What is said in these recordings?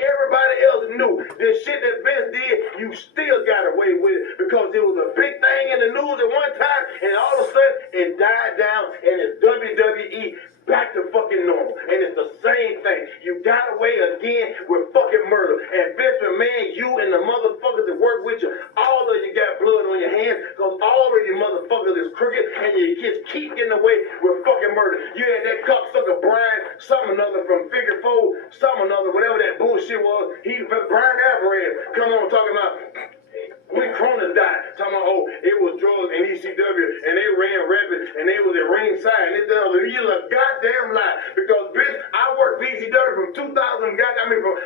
Everybody else knew the shit that Vince did, you still got away with it because it was a big thing in the news at one time, and all of a sudden it died down, and it's WWE back to fucking normal. And it's the same thing. You got away again with fucking murder. And Vince McMahon, you and the motherfuckers that work with you, all of you got blood on your hands because all of you motherfuckers is crooked, and you just keep getting away with fucking murder. You had that cocksucker Brian, some another from Figure 4, some another, whatever that bullshit was. Brian Alvarez, come on, talking about when Cronin died, talking about, oh, it was drugs and ECW, and they ran rapid, and they was at ringside, and this, that, other. You're a goddamn lie, because, bitch, I worked ECW from 2000,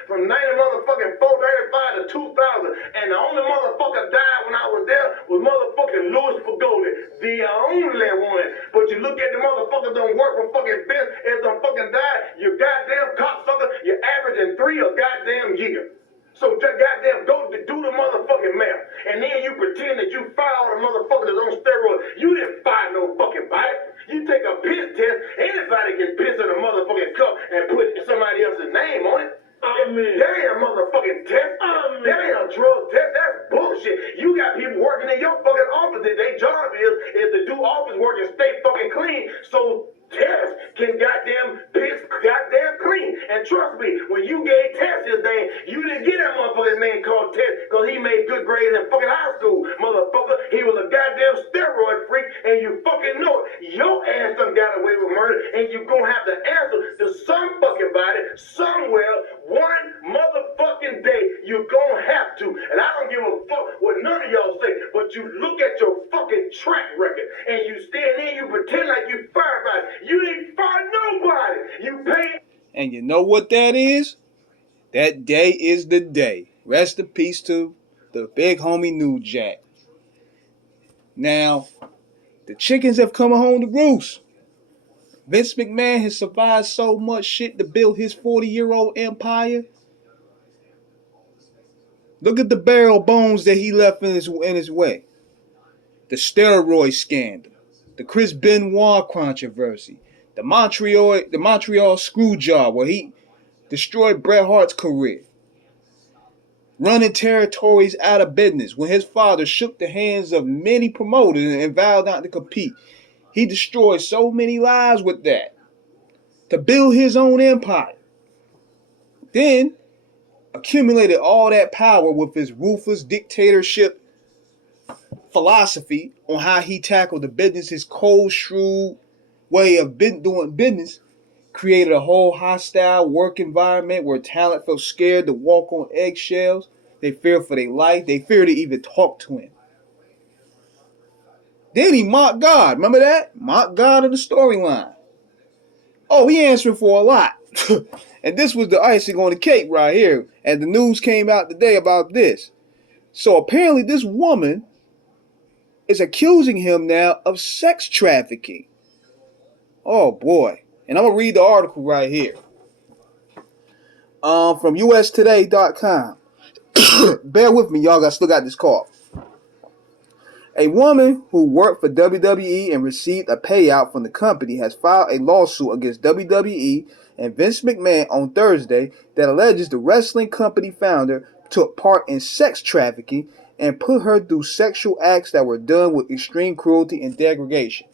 from 90 motherfucking 435 to 2000, and the only motherfucker died when I was there was motherfucking Louis Pagoli, the only one. But you look at the motherfuckers don't work for fucking Vince, and don't fucking die, you goddamn cocksucker, you're averaging 3 a goddamn year. So just goddamn go do the motherfucking math. And then you pretend that you fire all the motherfuckers that's on steroids. You didn't fire no fucking body. You take a piss test, anybody can piss in a motherfucking cup and put somebody else's name on it. That ain't a motherfucking test. That ain't a drug test. That's bullshit. You got people working in your fucking office that their job is to do office work and stay fucking clean. So Tess can goddamn piss goddamn clean. And trust me, when you gave Tess his name, you didn't get that motherfucker's name called Tess because he made good grades in fucking high school, motherfucker. He was a goddamn steroid freak, and you fucking know it. Your ass done got away with murder, and you gonna have to answer to some fucking body somewhere one motherfucking day. You gonna have to. And I don't give a fuck what none of y'all say, but you look at your fucking track record, and you stand there, you pretend like you firefighter. You didn't fire nobody. You paid. And you know what that is? That day is the day. Rest in peace to the big homie New Jack. Now, the chickens have come home to roost. Vince McMahon has survived so much shit to build his 40-year-old empire. Look at the barrel bones that he left in his way. The steroid scandal. The Chris Benoit controversy. The Montreal screw job where he destroyed Bret Hart's career. Running territories out of business when his father shook the hands of many promoters and vowed not to compete. He destroyed so many lives with that to build his own empire. Then accumulated all that power with his ruthless dictatorship philosophy on how he tackled the business, his cold, shrewd way of doing business, created a whole hostile work environment where talent felt scared to walk on eggshells. They feared for their life. They feared to even talk to him. Then he mocked God. Remember that? Mocked God of the storyline. Oh, he answered for a lot. And this was the icing on the cake right here. And the news came out today about this. So apparently this woman is accusing him now of sex trafficking. Oh boy. And I'm going to read the article right here. From ustoday.com. Bear with me, y'all. I still got this cough. A woman who worked for WWE and received a payout from the company has filed a lawsuit against WWE and Vince McMahon on Thursday that alleges the wrestling company founder took part in sex trafficking and put her through sexual acts that were done with extreme cruelty and degradation.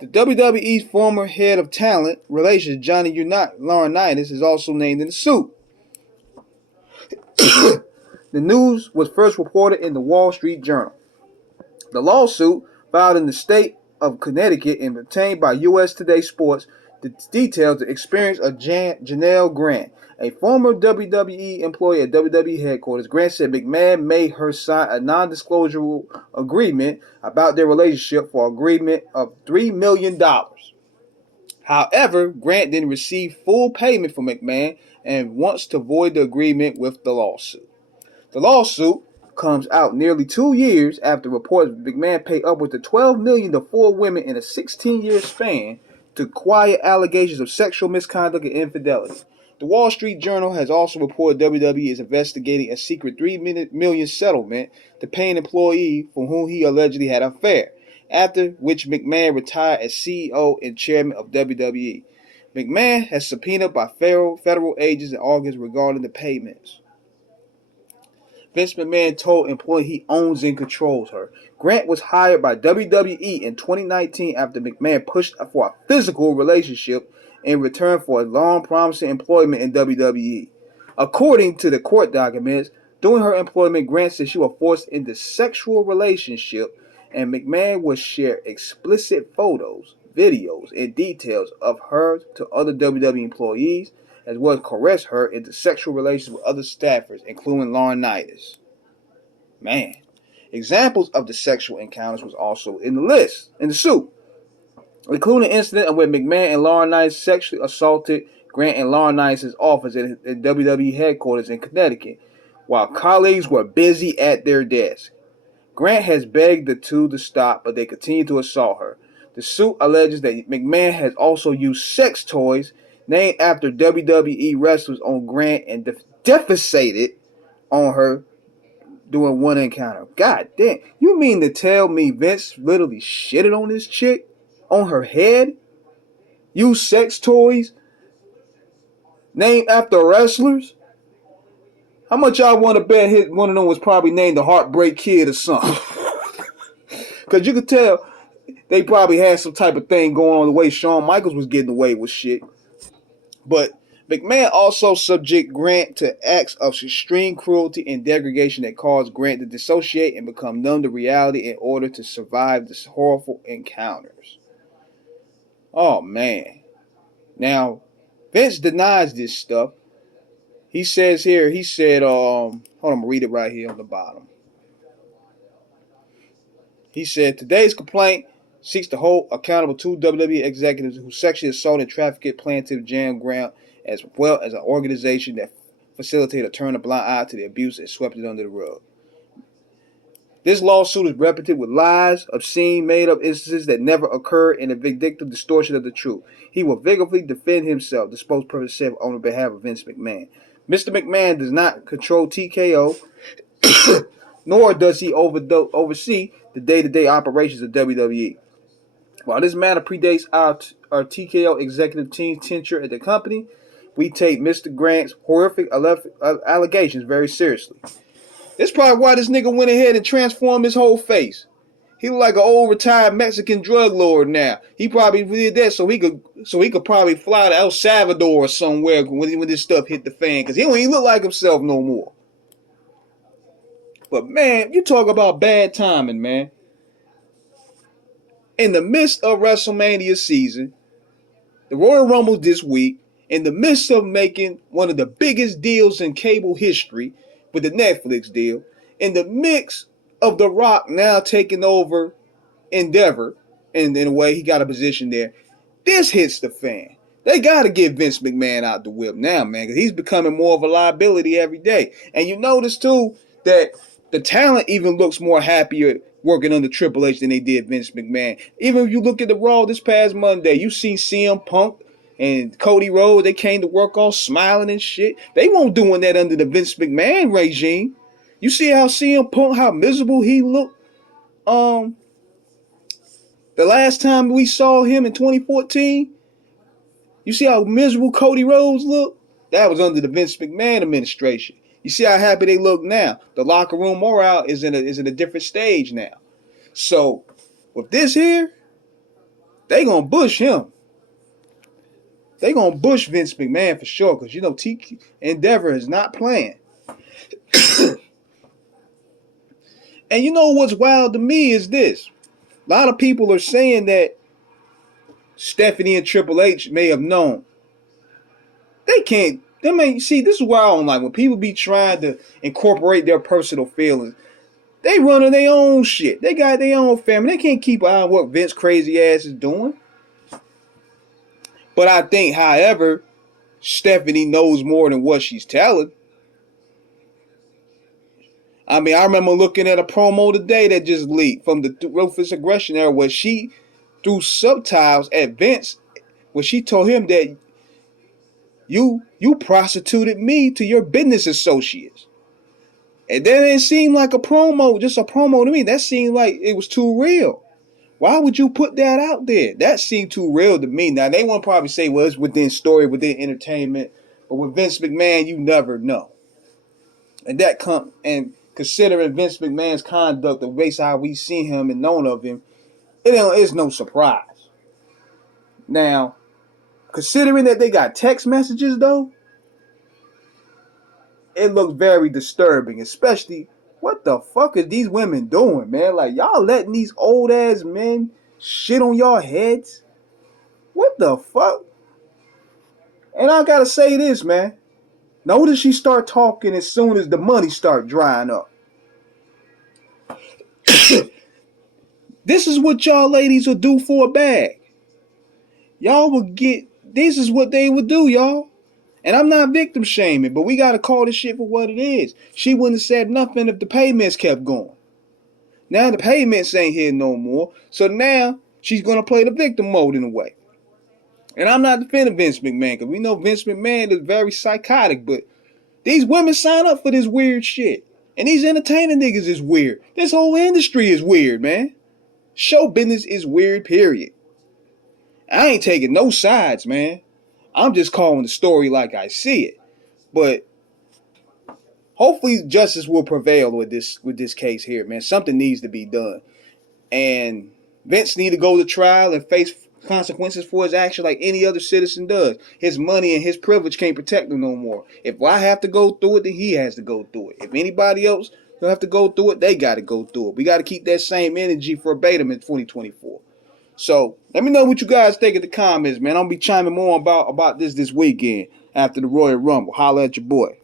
The WWE's former head of talent relations, Johnny Laurinaitis, is also named in the suit. The news was first reported in the Wall Street Journal. The lawsuit, filed in the state of Connecticut and obtained by US Today Sports, details the experience of Janelle Grant, a former WWE employee at WWE headquarters. Grant said McMahon made her sign a non-disclosure agreement about their relationship for an agreement of $3 million. However, Grant didn't receive full payment from McMahon and wants to void the agreement with the lawsuit. The lawsuit comes out nearly 2 years after reports McMahon paid upwards of $12 million to 4 women in a 16-year span to quiet allegations of sexual misconduct and infidelity. The Wall Street Journal has also reported WWE is investigating a secret $3 million settlement to pay an employee for whom he allegedly had an affair, after which McMahon retired as CEO and chairman of WWE. McMahon has subpoenaed by federal agents in August regarding the payments. Vince McMahon told employees he owns and controls her. Grant was hired by WWE in 2019 after McMahon pushed for a physical relationship in return for a long-promising employment in WWE. According to the court documents, during her employment, Grant said she was forced into sexual relationship, and McMahon would share explicit photos, videos, and details of her to other WWE employees, as well as coerce her into sexual relations with other staffers, including Laurinaitis. Man. Examples of the sexual encounters was also in the suit, including an incident where McMahon and Laurinaitis sexually assaulted Grant in Laurinaitis' office at WWE headquarters in Connecticut, while colleagues were busy at their desks. Grant has begged the two to stop, but they continue to assault her. The suit alleges that McMahon has also used sex toys named after WWE wrestlers on Grant and defecated on her during one encounter. God damn. You mean to tell me Vince literally shitted on this chick? On her head? Used sex toys named after wrestlers? How much y'all want to bet one of them was probably named the Heartbreak Kid or something? Because you could tell they probably had some type of thing going on the way Shawn Michaels was getting away with shit. But McMahon also subject Grant to acts of extreme cruelty and degradation that caused Grant to dissociate and become numb to reality in order to survive the horrible encounters. Oh, man. Now, Vince denies this stuff. He says here, hold on, I'm going to read it right here on the bottom. He said, today's complaint seeks to hold accountable two WWE executives who sexually assaulted and trafficked plaintiff Jan Grant, as well as an organization that facilitated or turned a blind eye to the abuse and swept it under the rug. This lawsuit is repetitive with lies, obscene, made-up instances that never occurred, and a vindictive distortion of the truth. He will vigorously defend himself, the spokesperson said on behalf of Vince McMahon. Mr. McMahon does not control TKO, nor does he oversee the day-to-day operations of WWE. While this matter predates our TKO executive team's tenure at the company, we take Mr. Grant's horrific allegations very seriously. That's probably why this nigga went ahead and transformed his whole face. He look like an old retired Mexican drug lord now. He probably did that so he could probably fly to El Salvador or somewhere when this stuff hit the fan, because he don't even look like himself no more. But man, you talk about bad timing, man. In the midst of WrestleMania season, the Royal Rumble this week, in the midst of making one of the biggest deals in cable history with the Netflix deal, in the mix of The Rock now taking over Endeavor, and in a way he got a position there, this hits the fan. They got to get Vince McMahon out the whip now, man, because he's becoming more of a liability every day. And you notice, too, that the talent even looks more happier working under Triple H than they did Vince McMahon. Even if you look at the Raw this past Monday, you seen CM Punk and Cody Rhodes, they came to work all smiling and shit. They won't doing that under the Vince McMahon regime. You see how CM Punk, how miserable he looked the last time we saw him in 2014? You see how miserable Cody Rhodes looked? That was under the Vince McMahon administration. You see how happy they look now. The locker room morale is in a different stage now. So with this here, they gonna bush him. They gonna bush Vince McMahon for sure, because you know Endeavor is not playing. And you know what's wild to me is this. A lot of people are saying that Stephanie and Triple H may have known. They can't. See, this is why I don't like when people be trying to incorporate their personal feelings. They running their own shit. They got their own family. They can't keep an eye on what Vince crazy ass is doing. But I think, however, Stephanie knows more than what she's telling. I mean, I remember looking at a promo today that just leaked from the Ruthless Aggression era where she threw subtitles at Vince, where she told him that you prostituted me to your business associates. And that didn't seem like a promo, just a promo to me. That seemed like it was too real. Why would you put that out there? That seemed too real to me. Now, they want to probably say, well, it's within story, within entertainment. But with Vince McMahon, you never know. And considering Vince McMahon's conduct, the way how we seen him and known of him, it's no surprise. Now, considering that they got text messages, though, it looks very disturbing, especially what the fuck are these women doing, man? Like, y'all letting these old ass men shit on y'all heads? What the fuck? And I gotta say this, man. Notice she start talking as soon as the money start drying up. This is what y'all ladies will do for a bag. Y'all will get, this is what they would do, y'all. And I'm not victim shaming, but we gotta call this shit for what it is. She wouldn't have said nothing if the payments kept going. Now the payments ain't here no more, so now she's gonna play the victim mode in a way. And I'm not defending Vince McMahon, because we know Vince McMahon is very psychotic, but these women sign up for this weird shit. And these entertainer niggas is weird. This whole industry is weird, man. Show business is weird, period. I ain't taking no sides, man. I'm just calling the story like I see it. But hopefully justice will prevail with this case here, man. Something needs to be done. And Vince need to go to trial and face consequences for his action like any other citizen does. His money and his privilege can't protect him no more. If I have to go through it, then he has to go through it. If anybody else don't have to go through it, they got to go through it. We got to keep that same energy verbatim in 2024. So let me know what you guys think in the comments, man. I'll be chiming more about this weekend after the Royal Rumble. Holla at your boy.